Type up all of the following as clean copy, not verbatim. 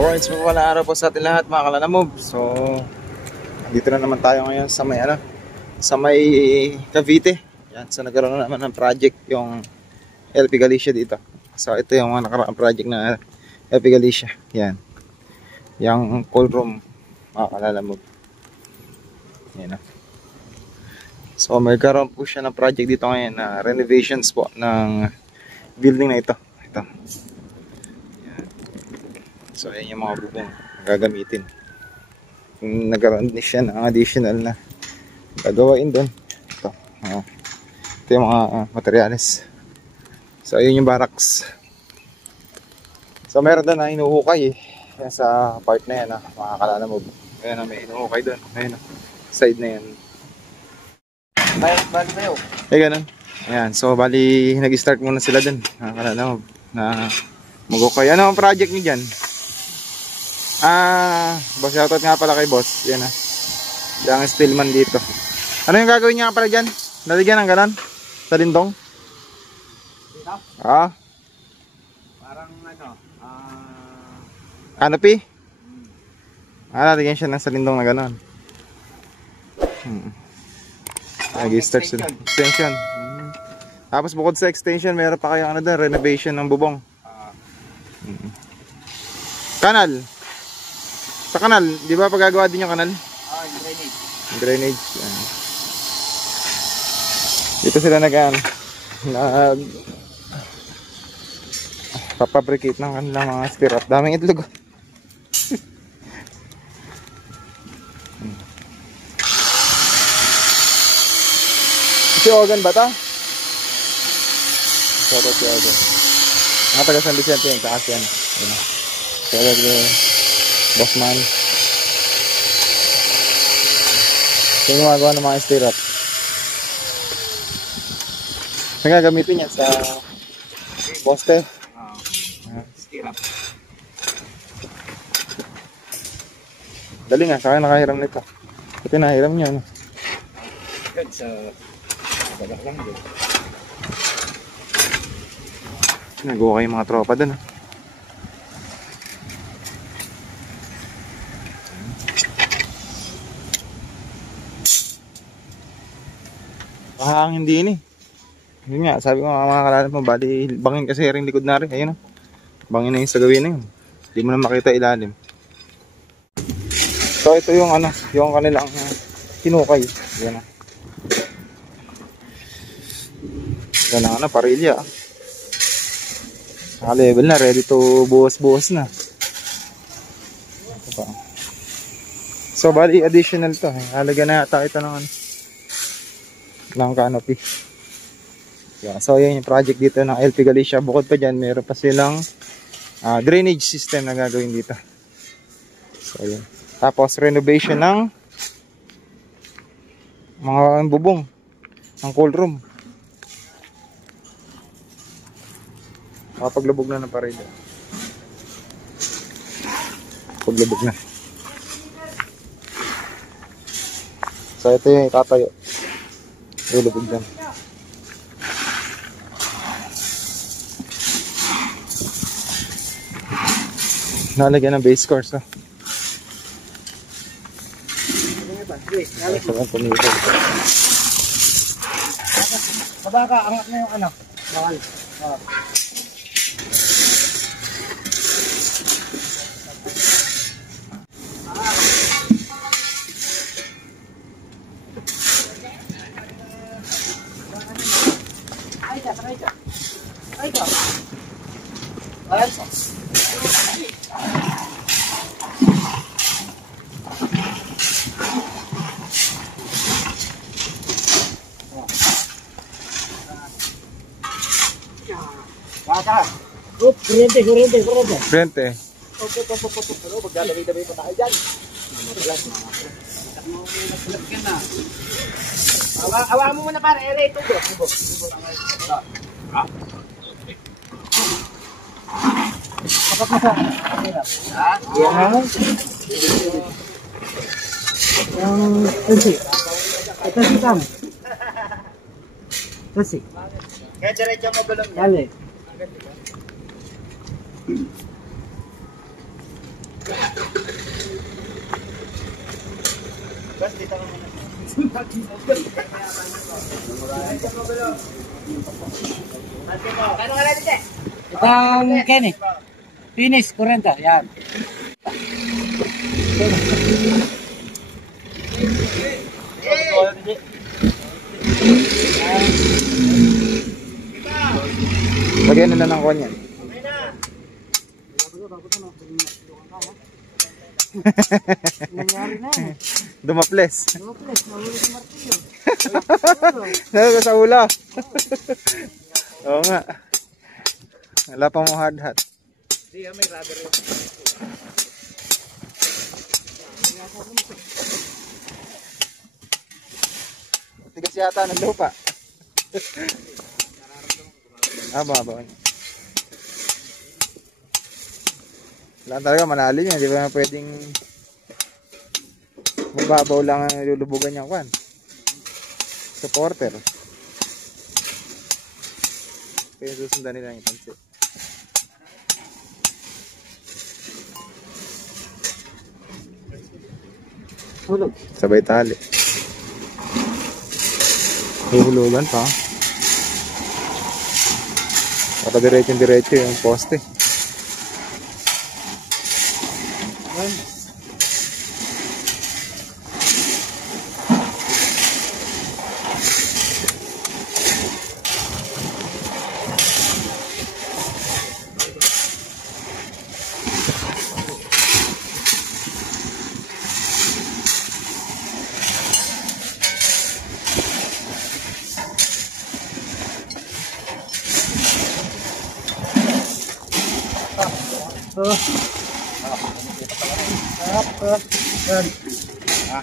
Alright, so wala araw po sa atin lahat mga kalanamob. So dito na naman tayo ngayon sa may sa may Cavite. Yan, so nagkaroon na naman ng project yung LP Galicia dito. So ito yung mga nakaraang project na LP Galicia. Yan. Yung cold room mga kalanamob. Yan. So magkaroon po siya ng project dito ngayon na renovations po ng building na ito. Ito. So ayan yung mga bubong gagamitin. Nagkaroon din siya ng additional na gagawain doon. Ito yung mga materyales. So ayun yung barracks. So meron doon na hinuhukay yan sa part na yan mga kalanamob. Ayan na may hinuhukay doon. Ayan side na yan. Bali tayo. Ganun. Ayan, so bali nag-start muna sila doon mga kalanamob na mag-hukay. Ano ang project niyo dyan? Boss, shoutout nga pala kay boss. Yan yung steelman dito. Ano yung gagawin niya nga pala dyan? Lalagyan ng ganon? Sa lindong? Dito? Parang canopy? Lalagyan siya ng sa lindong na ganon. Nag-start sila. Extension. Tapos bukod sa extension, meron pa kayong doon, renovation ng bubong. Kanal. Sa kanal, di ba pagagawa din yung kanal? yung drainage. Drainage. Yan. Dito sila papabricate ng kanilang mga stirrup. Daming itlog. Si Ogan ba ito? Sorry si Ogan. Mga taga San Vicente yung taas yan. Sorry Bossman. Ito yung gumagawa ng mga stirrup. Saan nga gamitin yan? Sa poste? Stirrup. Dali nga, sa akin nakahiram nito. Ito nahiram nyo. Good, sa bagak lang din. Nagawa kayo mga tropa dun. Hindi ini. Yun nga, sabi ko mga kalalap mo, bali bangin kasi rin likod na rin. Ayun bangin na yung sa gawin na yun. Hindi mo na makita ilalim. So ito yung yung kanilang kinukay. Yan Yan ang parilya. Naka-level na, ready to buhos-buhos na. Ito pa. So bali additional to. Halaga na yata ito ng canopy. Yeah, so yan yung project dito ng LP Galicia. Bukod pa dyan, meron pa silang drainage system na gagawin dito. So yan. Tapos renovation ng mga bubong ng cold room. Paglubog na ng pared. Paglubog na. So ito yung itatayo. Ilubog dyan. Nalagyan ng base course. Kabaka, angat na yung bakal. Frente. Magdadabay-dabay pa tayo dyan. Awa mo muna para ere ito. Kapag nasa. Yan. Ito si Sam. Kasi. Kaya diretso mo gulong niya. Dali. Kano ka natin, eh? Itang Kenny. Finish, 40. Yan. Lagyan nila ng konyan. Nangyari na eh. Dumaples. Dumaples, nahuli si Martillo. Nalagay sa ula. Oo nga. Wala pang mga hard-hat. Hindi, may rubber yun. Tigas yata ng lupa. Baba. Wala talaga, malalim yan. Di ba pwedeng mababaw lang ang lulubugan niyang kwan. Supporter. Kaya susundan nila yung pansit. Hulog. Sabay tali. Huhulugan pa. Para diretso yung poste.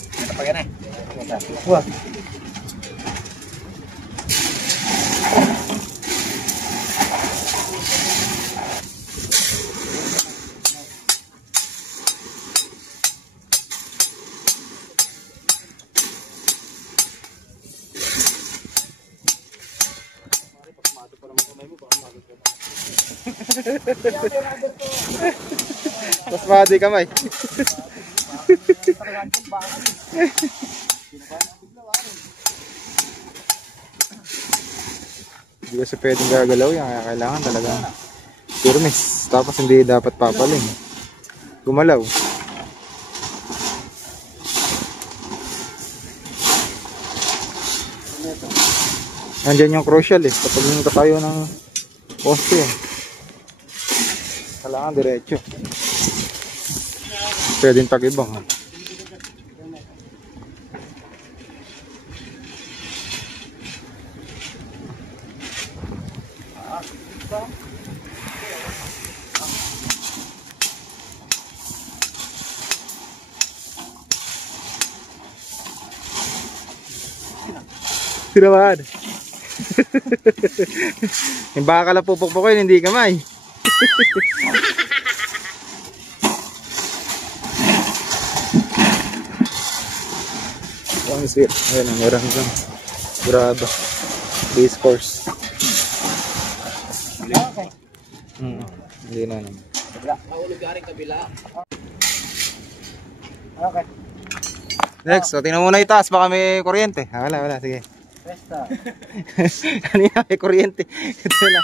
Ito pa yan eh. Wah. Mas mahadi kamay. Hindi kasi pwedeng gagalaw yan. Kaya kailangan talaga firmes. Tapos hindi dapat papaling. Gumalaw. Nandyan yung crucial eh. Kapag nunta tayo ng poste eh. Kailangan diretso. Pwedeng tag-ibang ha. Sinawan. Yung baka lang pupukpukin, hindi kamay. One sweet. Ayan ang meron dyan. Graba. Base course. Okay. Hindi na naman. Mahulog ka rin kabila. Okay. Next, so tingnan muna itaas. Baka may kuryente. Wala. Sige. Resta. Kanina may kuryente. Ito na.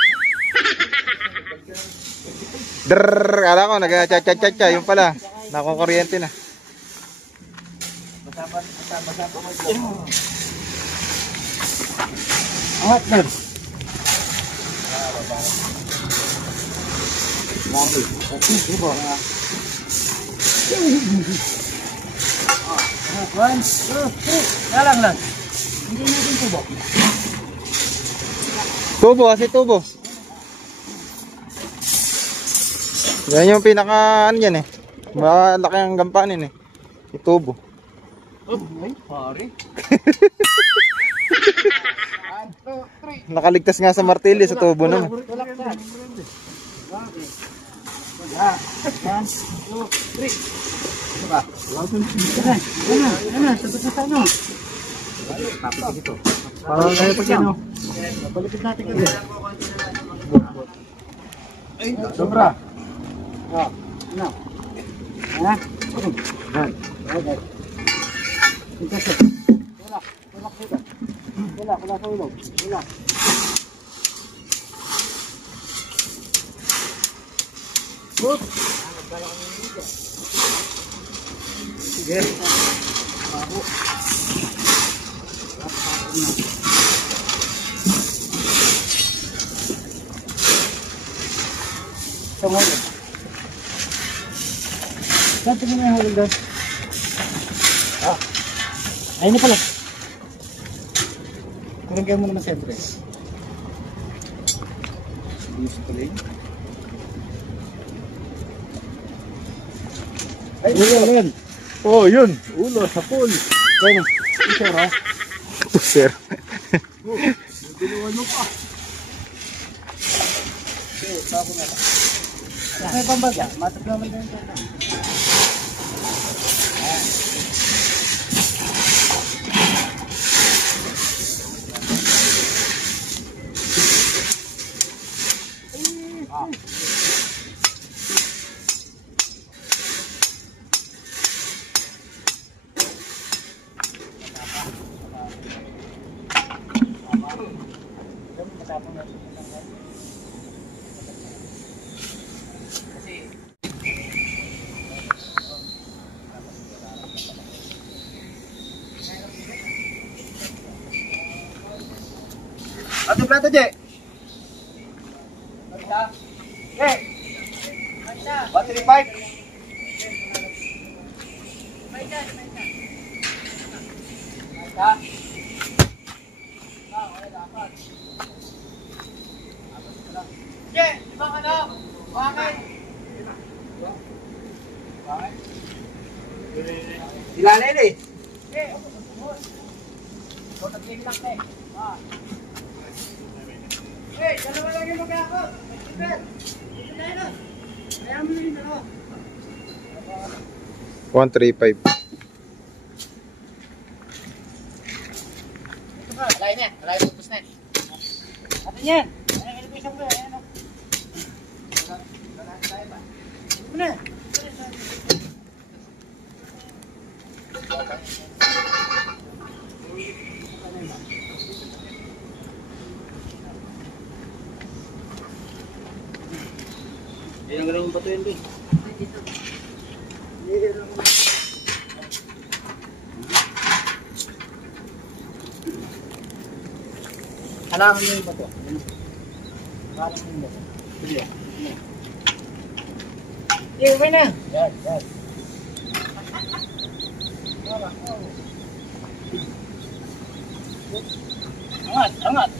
Drrrr. Kala ko nag-cha-cha-cha. Yung pala. Nakukuryente na. Basa mo dyan. Angat na. One, two, three. Lalang lang. Hindi natin tubo. Tubo kasi tubo. Yan yung pinaka ano yan eh. Malaki ang gampanin eh. Yung tubo. Oh, ay, pare. 1, 2, 3. Nakaligtas nga sa martilyo sa tubo naman. Tulak na. Okay. Wala. 1, 2, 3. Ito ba? Ano? Sagot na sa ano? Tapos dito. Parang kaya pag ano? Palipid natin kami. Ay, sobra. Ano? Ha? Okay. Ito siya. Tulak. Tamak dito. Wala sa ulog. Wala. Oop! Sige. Ako. Sa hulog. Saan tingin mo yung hulog doon? Ayun na pala. Kuranggan mo naman siyempre. Gusto pala yun. Ay, yun. Oh, yun. Ulo sa pool. Ayun. Pusher, ha? Pusher. Dinuwan mo pa. Okay, tapo na ito. May pambaga. Matak naman din ito. Ato plato, Je. Je. 135. Je, ibang ano? Bakit? Ilalin eh. Je, ako sa sumod. Ikaw nag-game lang eh. Hey, dalawa lang yung mag-akot. Super. Dito tayo na. Kaya mo na yun, ano? 135. Ito ka, alay na. Alay mo, bus na. Atin yan. Ayan, elevation ko. Ayan, ano? Alay ba? Ito mo na. Ayan ang galawang bato yun din. Halangan mo yung bato. Halangan mo yung bato. Sige. Sige, okay na. Yan, yan. Angat, angat.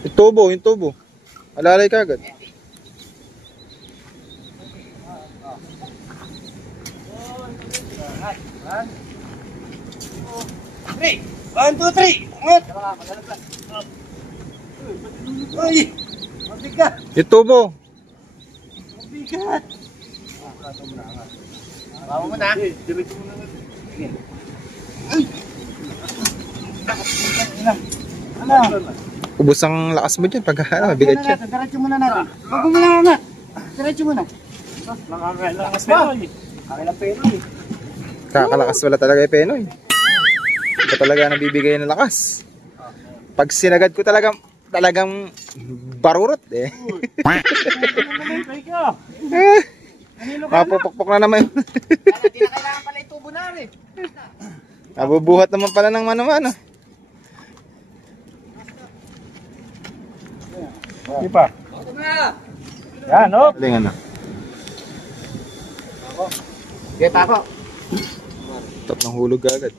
Yung tubo. Alalay ka agad. Three. 1, 2, 3. Angat. Uy. Mabigat. Yung tubo. Mabigat. Bawa mo na. Diretso mo na. Sige. Ay. Ano? Ubus ang lakas mo dyan pag mabigat siya. Diretso muna natin. Huwag mo na angat. Diretso muna. Nakakalakas pero eh. Nakakalakas pero eh. Kakalakas wala talaga yung Penoy. Ito talaga nabibigay ng lakas. Pag sinagad ko talagang barurot eh. Mapupukpok na naman. Hindi na kailangan pala itubo na rin. Nabubuhat naman pala ng mano-mano. Hindi pa. Yan, no? Galing ano. Kita ako. Top ng hulog agad.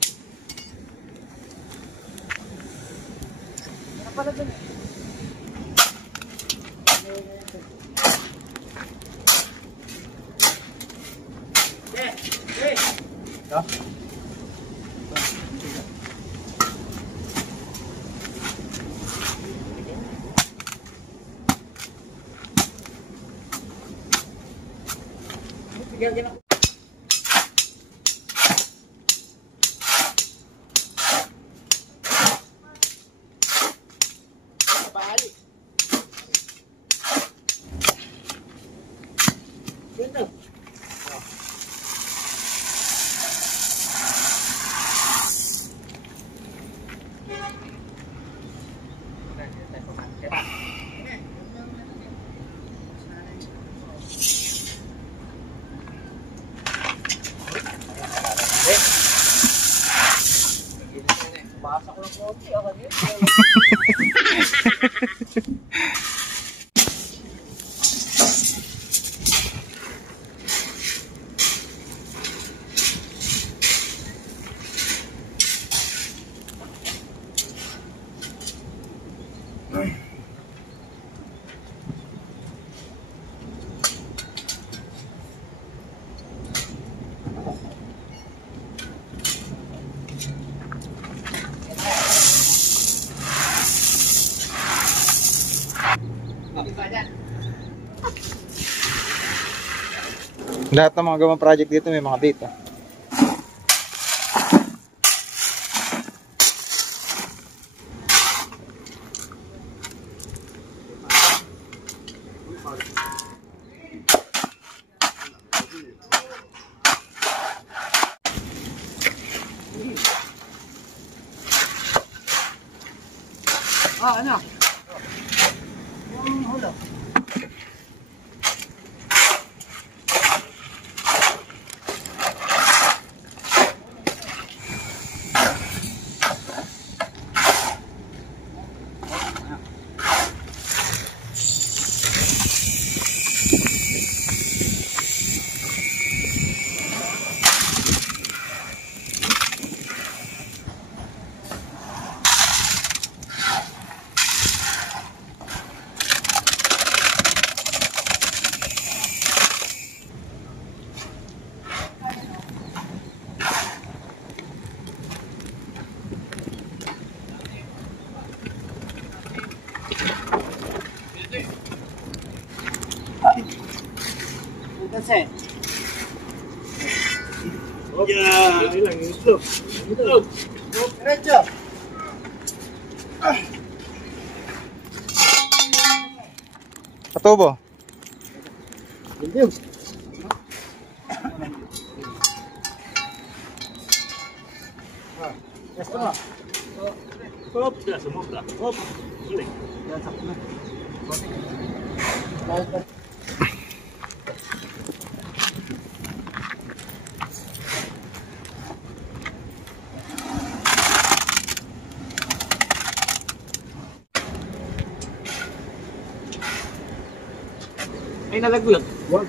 Lahat ng mga gawang project dito may mga date. Ano? Yung hula. Kasi. Yeah, ilang itlog. Itlog. Diretso. Patubo. Hindi. Yes, mo. Hop, ya sumobra. Hop. Galing. Yan, sakto na. Ay, nalaglag. Wag.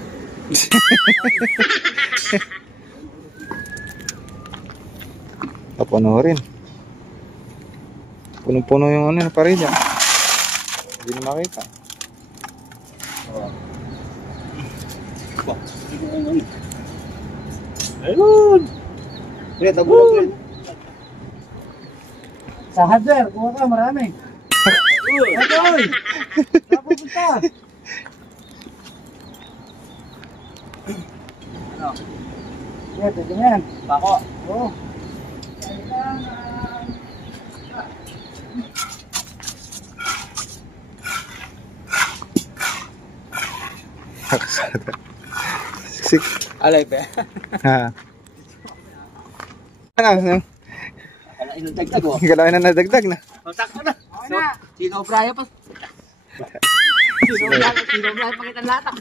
Papanoorin. Punong-puno yung ano, parilya. Hindi na makita. Ayun. Pre, tabulag rin. Sa hardware, kuha ka, marami. Atoy! Napupunta! Ano? Yeah, pwede na yan. Bako? Oo. Siksik. Alay pa. Ha. Ano? Wala inutagtag o. Galawin na nadagdag na. Kontak mo na. So, sino Brian pa? Sino Brian pakita latak?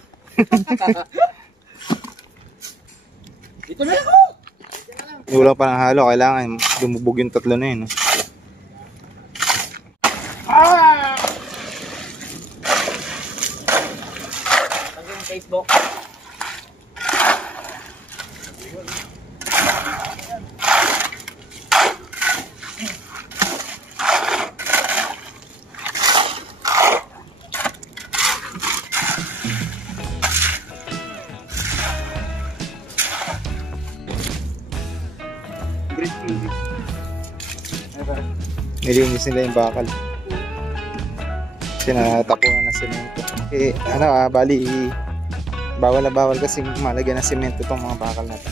Dito na ako! Kulang pa ng halo, kailangan lumubog yung tatlo na yun. No? Hanggang Facebook. Nilinis nila yung bakal. Kasi natapunan ng semento. Eh, bali, bawal na bawal kasi malagyan ng semento itong mga bakal natin.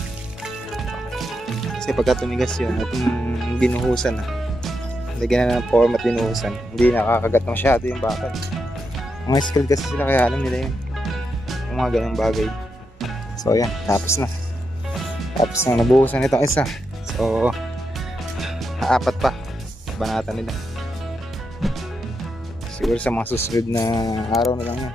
Kasi pagka tumigas yun at binuhusan na, lagyan na ng form at binuhusan, hindi nakakagat masyado yung bakal. Mga skilled kasi sila kaya alam nila yun. Yung mga ganang bagay. So yan, tapos na. Tapos na nabuhusan itong isa. So, apat pa. Banatan nila. Siguro sa mga susunod na araw na lang yan.